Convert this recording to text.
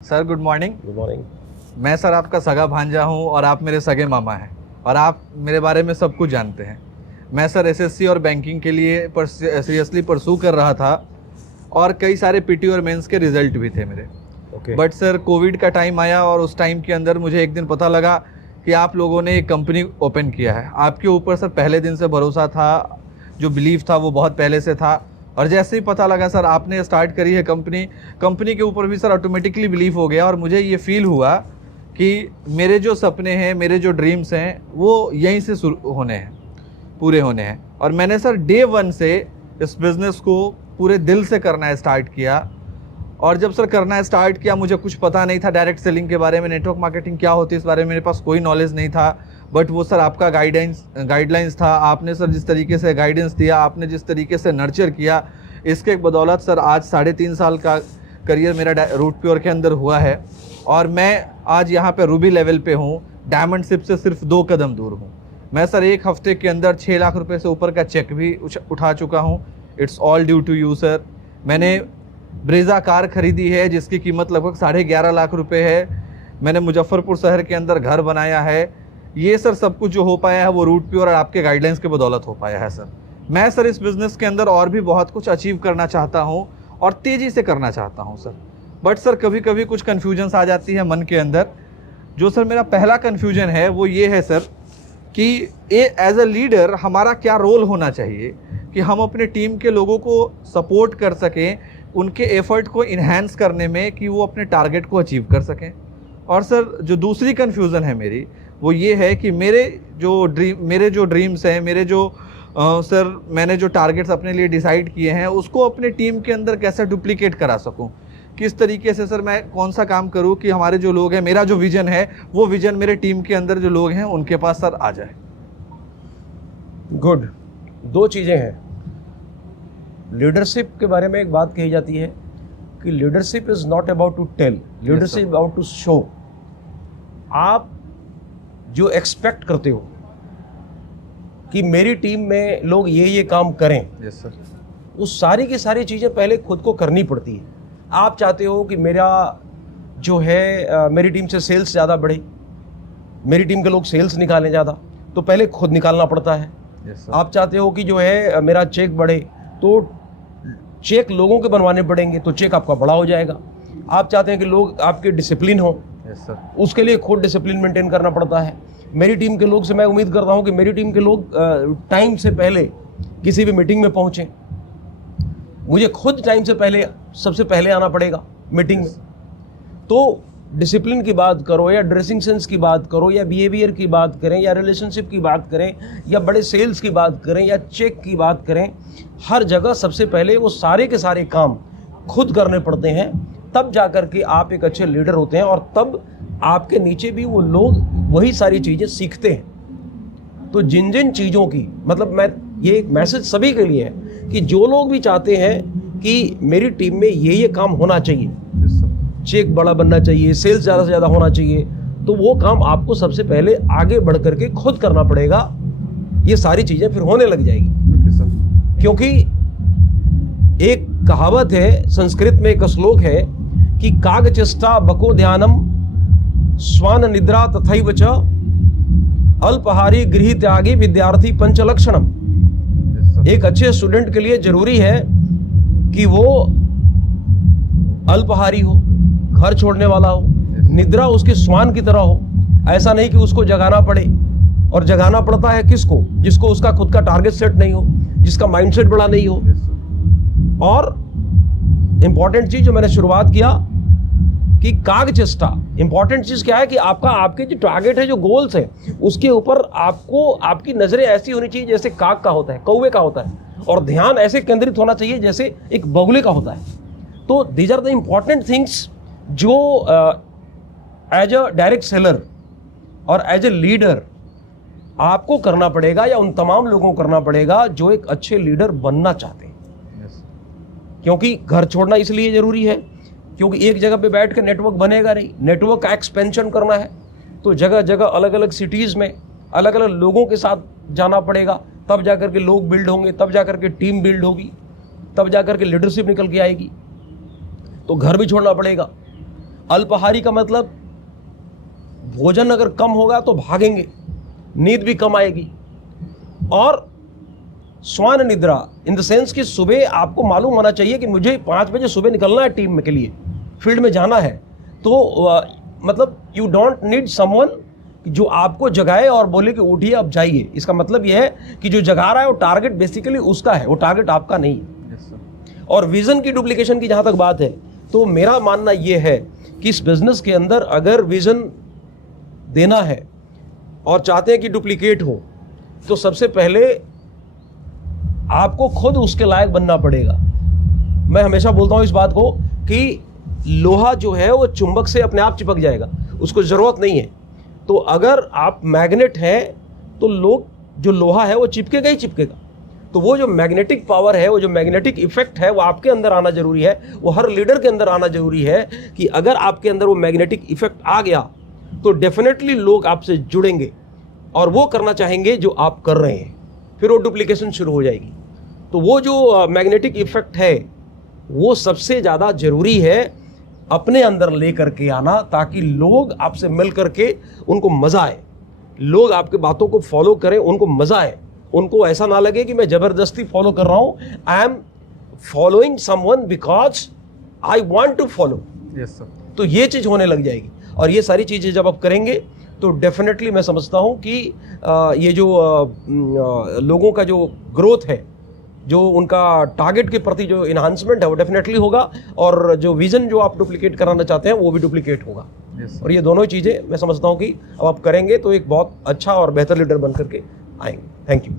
Sir good morning. Good morning. मैं sir आपका सगा भांजा हूं और आप मेरे सगे मामा हैं और आप मेरे बारे में सब कुछ जानते हैं। मैं सर एसएससी और बैंकिंग के लिए सीरियसली परसू कर रहा था और कई सारे पीटी और मेंस के रिजल्ट भी थे मेरे। बट सर कोविड का टाइम आया और उस टाइम के अंदर मुझे एक दिन पता लगा कि आप लोगों ने एक कंपनी ओपन किया है। आपके ऊपर सर पहले दिन से भरोसा था, जो बिलीव था वो बहुत पहले से था। और जैसे ही पता लगा सर आपने स्टार्ट करी है कंपनी के ऊपर भी सर ऑटोमेटिकली बिलीव हो गया और मुझे ये फील हुआ कि मेरे जो सपने हैं, मेरे जो ड्रीम्स हैं वो यहीं से पूरे होने हैं। और मैंने सर डे वन से इस बिज़नेस को पूरे दिल से करना स्टार्ट किया। और जब सर करना स्टार्ट किया मुझे कुछ पता नहीं था डायरेक्ट सेलिंग के बारे में, नेटवर्क मार्केटिंग क्या होती है इस बारे में मेरे पास कोई नॉलेज नहीं था। बट वो सर आपका गाइडलाइंस था। आपने सर जिस तरीके से गाइडेंस दिया, आपने जिस तरीके से नर्चर किया, इसके बदौलत सर आज 3.5 साल का करियर मेरा रूट प्योर के अंदर हुआ है। और मैं आज यहाँ पे रूबी लेवल पे हूँ, डायमंड शिप से सिर्फ 2 कदम दूर हूँ। मैं सर एक हफ्ते के अंदर 6 लाख रुपए से ऊपर का चेक भी उठा चुका हूँ। It's all due to you sir. मैंने ब्रेजा कार खरीदी है जिसकी कीमत लगभग 11.5 लाख रुपए है। मैंने मुजफ्फरपुर शहर के अंदर घर बनाया है। ये सर सब कुछ जो हो पाया है वो रूट प्योर और आपके गाइडलाइंस के बदौलत हो पाया है सर। मैं सर इस बिज़नेस के अंदर और भी बहुत कुछ अचीव करना चाहता हूँ और तेज़ी से करना चाहता हूँ सर। बट सर कभी कभी कुछ कन्फ्यूजन्स आ जाती है मन के अंदर। जो सर मेरा पहला कन्फ्यूजन है वो ये है सर कि एज अ लीडर हमारा क्या रोल होना चाहिए कि हम अपने टीम के लोगों को सपोर्ट कर सकें, उनके एफर्ट को इन्हांस करने में कि वो अपने टारगेट को अचीव कर सकें। और सर जो दूसरी कन्फ्यूज़न है मेरी वो ये है कि मेरे जो ड्रीम्स हैं, सर मैंने जो टारगेट्स अपने लिए डिसाइड किए हैं उसको अपने टीम के अंदर कैसे डुप्लीकेट करा सकूं। किस तरीके से सर मैं कौन सा काम करूं कि हमारे जो लोग हैं, मेरा जो विजन है वो विजन मेरे टीम के अंदर जो लोग हैं उनके पास सर आ जाए। गुड। 2 चीज़ें हैं। लीडरशिप के बारे में एक बात कही जाती है कि leadership is not about to tell, leadership about to show. आप जो एक्सपेक्ट करते हो कि मेरी टीम में लोग ये काम करें, यस सर, उस सारी की सारी चीज़ें पहले खुद को करनी पड़ती है। आप चाहते हो कि मेरा जो है मेरी टीम से सेल्स ज़्यादा बढ़े, मेरी टीम के लोग सेल्स निकालें ज़्यादा, तो पहले खुद निकालना पड़ता है। आप चाहते हो कि जो है मेरा चेक बढ़े, तो चेक लोगों के बनवाने पड़ेंगे, तो चेक आपका बड़ा हो जाएगा। आप चाहते हैं कि लोग आपके डिसिप्लिन हो, उसके लिए खुद डिसिप्लिन मेंटेन करना पड़ता है। मेरी टीम के लोग से मैं उम्मीद करता हूं कि मेरी टीम के लोग टाइम से पहले किसी भी मीटिंग में पहुंचें। मुझे खुद टाइम से पहले सबसे पहले आना पड़ेगा मीटिंग में। तो डिसिप्लिन की बात करो या ड्रेसिंग सेंस की बात करो या बिहेवियर की बात करें या रिलेशनशिप की बात करें या बड़े सेल्स की बात करें या चेक की बात करें, हर जगह सबसे पहले वो सारे के सारे काम खुद करने पड़ते हैं। तब जा कर के आप एक अच्छे लीडर होते हैं और तब आपके नीचे भी वो लोग वही सारी चीज़ें सीखते हैं। तो जिन जिन चीज़ों की मतलब मैं ये एक मैसेज सभी के लिए है कि जो लोग भी चाहते हैं कि मेरी टीम में ये काम होना चाहिए, चेक बड़ा बनना चाहिए, सेल्स ज़्यादा से ज़्यादा होना चाहिए, तो वो काम आपको सबसे पहले आगे बढ़ करके खुद करना पड़ेगा। ये सारी चीज़ें फिर होने लग जाएगी। क्योंकि एक कहावत है, संस्कृत में एक श्लोक है कि कागचेष्टा बको ध्यानम स्वान निद्रा तथैव च अल्पहारी गृह त्यागी विद्यार्थी पंचलक्षणम। एक अच्छे स्टूडेंट के लिए जरूरी है कि वो अल्पहारी हो, घर छोड़ने वाला हो, निद्रा उसके स्वान की तरह हो। ऐसा नहीं कि उसको जगाना पड़े, और जगाना पड़ता है किसको? जिसको उसका खुद का टारगेट सेट नहीं हो, जिसका माइंडसेट बड़ा नहीं हो। और इंपॉर्टेंट चीज जो मैंने शुरुआत किया कि कागचेष्टा, इंपॉर्टेंट चीज क्या है कि आपके जो टारगेट है, जो गोल्स है, उसके ऊपर आपकी नजरें ऐसी होनी चाहिए जैसे काग का होता है, कौवे का होता है, और ध्यान ऐसे केंद्रित होना चाहिए जैसे एक बगुले का होता है। तो these are the important things जो एज अ डायरेक्ट सेलर और एज ए लीडर आपको करना पड़ेगा, या उन तमाम लोगों को करना पड़ेगा जो एक अच्छे लीडर बनना चाहते हैं। क्योंकि घर छोड़ना इसलिए जरूरी है क्योंकि एक जगह पे बैठ कर नेटवर्क बनेगा नहीं। नेटवर्क का एक्सपेंशन करना है तो जगह जगह अलग अलग सिटीज़ में अलग अलग लोगों के साथ जाना पड़ेगा, तब जाकर के लोग बिल्ड होंगे, तब जाकर के टीम बिल्ड होगी, तब जाकर के लीडरशिप निकल के आएगी। तो घर भी छोड़ना पड़ेगा। अल्पाहारी का मतलब भोजन अगर कम होगा तो भागेंगे, नींद भी कम आएगी। और स्वान निद्रा इन द सेंस कि सुबह आपको मालूम होना चाहिए कि मुझे 5 बजे सुबह निकलना है टीम में के लिए, फील्ड में जाना है। तो मतलब यू डोंट नीड समवन जो आपको जगाए और बोले कि उठिए अब जाइए। इसका मतलब यह है कि जो जगा रहा है वो टारगेट बेसिकली उसका है, वो टारगेट आपका नहीं है। और विजन की डुप्लीकेशन की जहाँ तक बात है, तो मेरा मानना यह है कि इस बिजनेस के अंदर अगर विजन देना है और चाहते हैं कि डुप्लीकेट हो, तो सबसे पहले आपको खुद उसके लायक बनना पड़ेगा। मैं हमेशा बोलता हूँ इस बात को कि लोहा जो है वो चुंबक से अपने आप चिपक जाएगा, उसको ज़रूरत नहीं है। तो अगर आप मैग्नेट हैं तो लोग जो लोहा है वो चिपकेगा ही चिपकेगा। तो वो जो मैग्नेटिक पावर है, वो जो मैग्नेटिक इफेक्ट है, वो आपके अंदर आना जरूरी है, वो हर लीडर के अंदर आना जरूरी है कि अगर आपके अंदर वो मैग्नेटिक इफेक्ट आ गया तो डेफिनेटली लोग आपसे जुड़ेंगे और वो करना चाहेंगे जो आप कर रहे हैं, फिर वो डुप्लीकेशन शुरू हो जाएगी। तो वो जो मैग्नेटिक इफेक्ट है वो सबसे ज़्यादा ज़रूरी है अपने अंदर ले करके आना, ताकि लोग आपसे मिल करके उनको मज़ा आए, लोग आपके बातों को फॉलो करें, उनको मज़ा आए, उनको ऐसा ना लगे कि मैं ज़बरदस्ती फॉलो कर रहा हूँ। I am following someone because I want to follow. Yes sir. तो ये चीज़ होने लग जाएगी। और ये सारी चीज़ें जब आप करेंगे तो डेफिनेटली मैं समझता हूँ कि ये जो लोगों का जो ग्रोथ है, जो उनका टारगेट के प्रति जो इन्हांसमेंट है वो डेफिनेटली होगा, और जो विजन जो आप डुप्लीकेट कराना चाहते हैं वो भी डुप्लीकेट होगा। Yes, और ये दोनों चीज़ें मैं समझता हूँ कि अब आप करेंगे तो एक बहुत अच्छा और बेहतर लीडर बन करके आएंगे। Thank you.